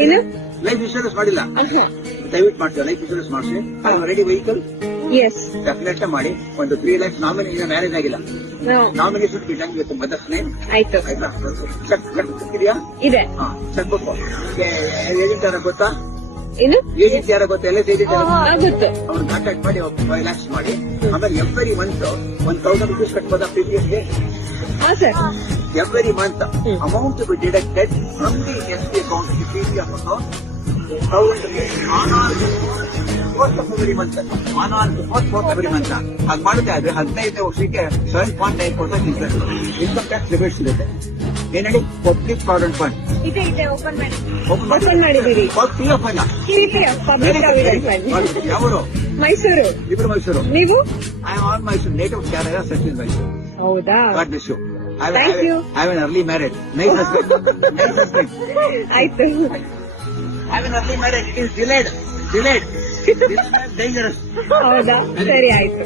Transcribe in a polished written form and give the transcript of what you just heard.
ಏನು life insurance ಮಾಡಿಲ್ಲ, ದಯವಿಟ್ಟು ಮಾಡ್ತೀವಿ. ಲೈಫ್ ಇನ್ಶೂರೆನ್ಸ್ ಮಾಡಿಸಿ. ರೆಡಿ ವೆಹಿಕಲ್ ಎಸ್ ಡೆಫಿನೆಟ್ ಮಾಡಿ. ಒಂದು 3 lakhs ನಾಮಿನಿ, ಈಗ ಮ್ಯಾರೇಜ್ ಆಗಿಲ್ಲ, ನಾಮಿನೇಷನ್ ಬಿಟ್ಟಂಗೆ ಇವತ್ತು ಮದರ್ಸ್ ನೇಮ್ ಆಯ್ತು ಆಯ್ತಾ. ಚೆಕ್ ಇದೆಯಾ? ಇದೆ. ಚೆಕ್ ಬುಕ್ ಏಜೆಂಟ್ ಯಾರ ಗೊತ್ತಾ? ಏನು ಏಜೆಂಟ್ ಯಾರ ಗೊತ್ತಾ? ಎಲ್ಲ ಏಜೆಂಟ್ ಆಗುತ್ತೆ. ಅವ್ರು ಕಾಂಟ್ಯಾಕ್ಟ್ ಮಾಡಿ 5 lakhs ಮಾಡಿ. ಆಮೇಲೆ ಎವ್ರಿ ಮಂತ್ 1000 rupees ಕಟ್ಬೋದಾ ಪ್ರೀವಿಯಸ್ಗೆ? ಹಾ sir. Every month, amount to be deducted from the SB account, the PPF account, 1000 rupees on fourth of every month. fourth every month. ಹಾಗೆ ಮಾಡುತ್ತೆ. ಆದ್ರೆ 15 ವರ್ಷಕ್ಕೆ 7.9% ಇಂಟ್ರೆಸ್ಟ್ ಇನ್ಕಮ್ ಟ್ಯಾಕ್ಸ್ ರಿಬೇಟ್ ಸಿಗುತ್ತೆ. ಏನ್ ಹೇಳಿ? ಪಬ್ಲಿಕ್ ಪ್ರಾವಿಡೆಂಟ್ ಫಂಡ್ ಇದೆ open ಮಾಡಿದ್ದೀವಿ. PF ಅಲ್ಲ, ಪಬ್ಲಿಕ್ ಪ್ರಾವಿಡೆಂಟ್ ಫಂಡ್. ಯಾವರು? ಮೈಸೂರು. ಇಬ್ರು ಮೈಸೂರು. ನೀವು? I am on Mysuru, native Kerala, Sachin Mysuru. ಹೌದಾ? God bless you. Thank you. I have an early marriage. Nice husband. Nice husband. ಆಯ್ತು. I have an early marriage. It is delayed. This is dangerous. ಹೌದಾ? ಸರಿ ಆಯ್ತು.